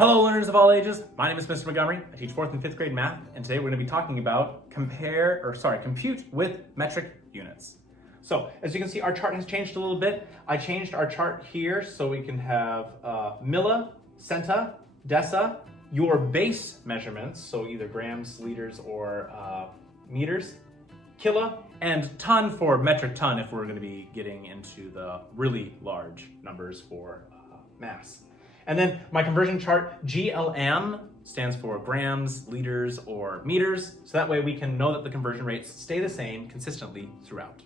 Hello learners of all ages, my name is Mr. Montgomery. I teach 4th and 5th grade math, and today we're going to be talking about compute with metric units. So as you can see, our chart has changed a little bit. I changed our chart here so we can have milli, centa, deci, your base measurements, so either grams, liters, or meters, kilo, and ton for metric ton if we're going to be getting into the really large numbers for mass. And then my conversion chart, GLM, stands for grams, liters, or meters, so that way we can know that the conversion rates stay the same consistently throughout.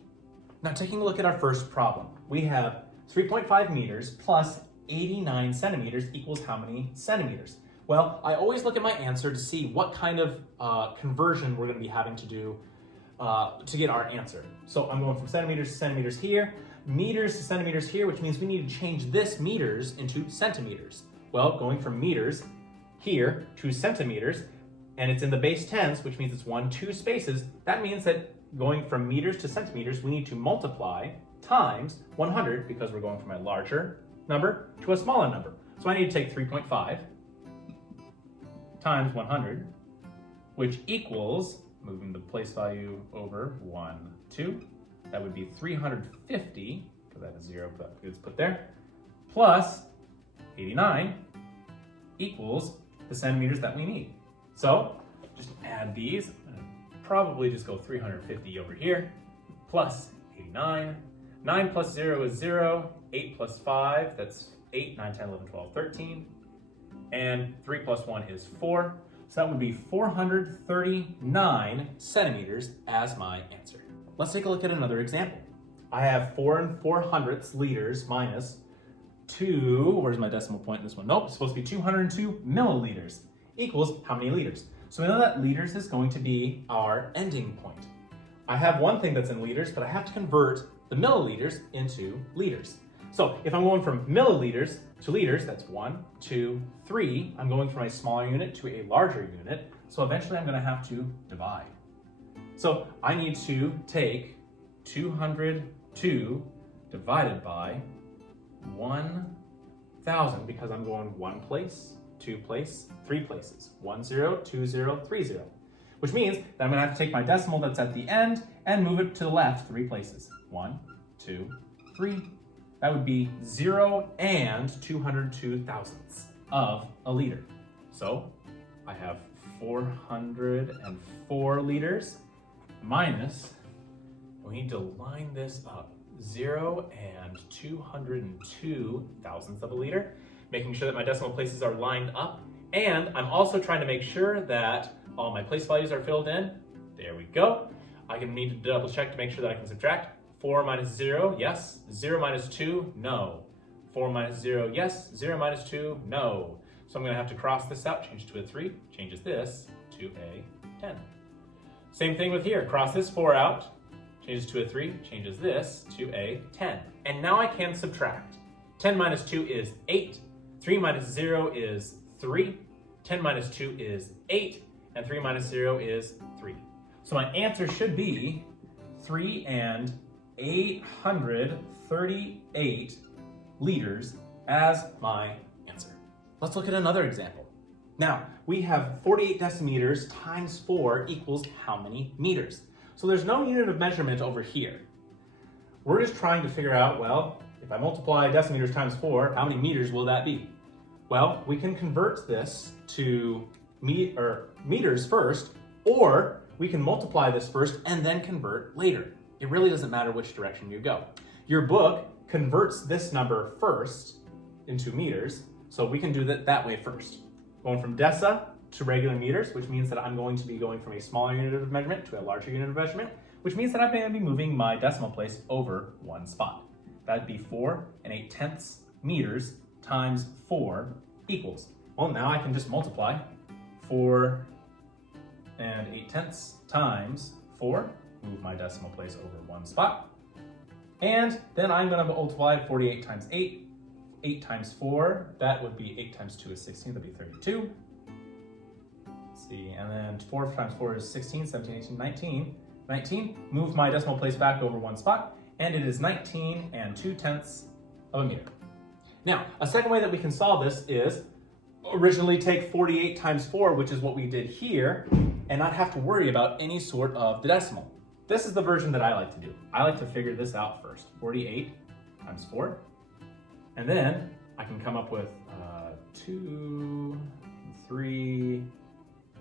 Now taking a look at our first problem, we have 3.5 meters plus 89 centimeters equals how many centimeters? Well, I always look at my answer to see what kind of conversion we're going to be having to do to get our answer. So I'm going from centimeters to centimeters here, meters to centimeters here, which means we need to change this meters into centimeters. Well, going from meters here to centimeters, and it's in the base tens, which means it's 1, 2 spaces. That means that going from meters to centimeters, we need to multiply times 100 because we're going from a larger number to a smaller number. So I need to take 3.5 times 100, which equals, moving the place value over 1, 2, that would be 350, because I have a 0 it's put there, plus 89 equals the centimeters that we need. So just add these, probably just go 350 over here, plus 89. 9 plus 0 is 0, 8 plus 5, that's 8, 9, 10, 11, 12, 13, and 3 plus 1 is 4. So that would be 439 centimeters as my answer. Let's take a look at another example. I have 4 400 liters minus 2, where's my decimal point in this one? Nope, it's supposed to be 202 milliliters equals how many liters? So we know that liters is going to be our ending point. I have one thing that's in liters, but I have to convert the milliliters into liters. So if I'm going from milliliters to liters, that's 1, 2, 3. I'm going from a smaller unit to a larger unit. So eventually I'm going to have to divide. So I need to take 202 divided by 1,000 because I'm going 1 place, 2 place, 3 places. 1, 0, 2, 0, 3, 0. Which means that I'm going to have to take my decimal that's at the end and move it to the left 3 places. 1, 2, 3. That would be 0 and 202 thousandths of a liter. So I have 404 liters minus, we need to line this up, 0 and 202 thousandths of a liter, making sure that my decimal places are lined up. And I'm also trying to make sure that all my place values are filled in. There we go. I can need to double check to make sure that I can subtract. 4 minus 0, yes. 0 minus 2, no. 4 minus 0, yes. 0 minus 2, no. So I'm going to have to cross this out, change it to a 3, changes this to a 10. Same thing with here. Cross this 4 out, changes to a 3, changes this to a 10. And now I can subtract. 10 minus 2 is 8. 3 minus 0 is 3. 10 minus 2 is 8. And 3 minus 0 is 3. So my answer should be 3 and 838 liters as my answer. Let's look at another example. Now, we have 48 decimeters times 4 equals how many meters? So there's no unit of measurement over here. We're just trying to figure out, well, if I multiply decimeters times 4, how many meters will that be? Well, we can convert this to meters first, or we can multiply this first and then convert later. It really doesn't matter which direction you go. Your book converts this number first into meters, so we can do that way first. Going from deci to regular meters, which means that I'm going to be going from a smaller unit of measurement to a larger unit of measurement, which means that I'm going to be moving my decimal place over 1 spot. That'd be 4 8/10 meters times 4 equals. Well, now I can just multiply 4 8/10 times 4, move my decimal place over 1 spot. And then I'm going to multiply 48 times 8. 8 times 4, that would be 8 times 2 is 16, that'd be 32. Let's see, and then 4 times 4 is 16, 17, 18, 19. 19, move my decimal place back over 1 spot, and it is 19 2/10 of a meter. Now, a second way that we can solve this is originally take 48 times 4, which is what we did here, and not have to worry about any sort of the decimal. This is the version that I like to do. I like to figure this out first. 48 times 4. And then I can come up with 2, 3,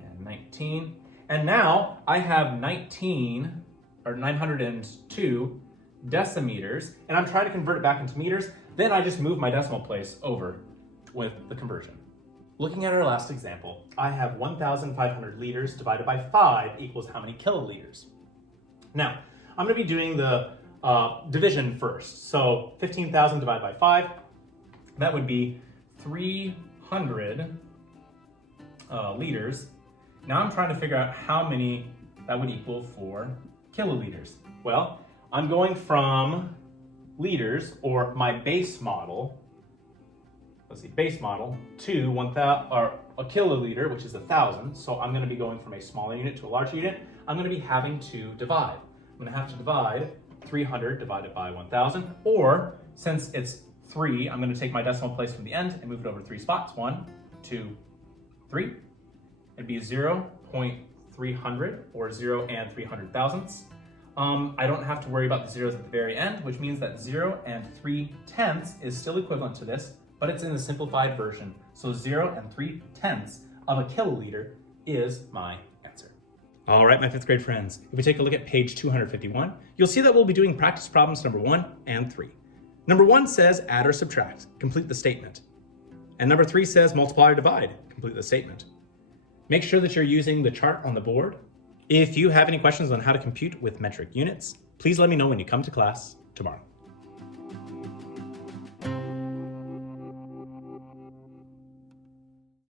and 19. And now I have 902 decimeters, and I'm trying to convert it back into meters. Then I just move my decimal place over with the conversion. Looking at our last example, I have 1,500 liters divided by 5 equals how many kiloliters? Now, I'm going to be doing the division first. So 15,000 divided by 5, that would be 300 liters. Now I'm trying to figure out how many that would equal for kiloliters. Well, I'm going from liters, or my base model, base model, to 1,000, or a kiloliter, which is 1,000. So I'm going to be going from a smaller unit to a larger unit. I'm going to be having to divide. I'm going to have to divide 300 divided by 1,000, or since it's 3, I'm going to take my decimal place from the end and move it over 3 spots. 1, 2, 3. It'd be 0.300, or 0 and 300 thousandths. I don't have to worry about the zeros at the very end, which means that 0 and 3/10 is still equivalent to this, but it's in the simplified version. So 0 and 3/10 of a kiloliter is my answer. All right, my 5th grade friends, if we take a look at page 251, you'll see that we'll be doing practice problems number 1 and 3. Number 1 says add or subtract, complete the statement. And number 3 says multiply or divide, complete the statement. Make sure that you're using the chart on the board. If you have any questions on how to compute with metric units, please let me know when you come to class tomorrow.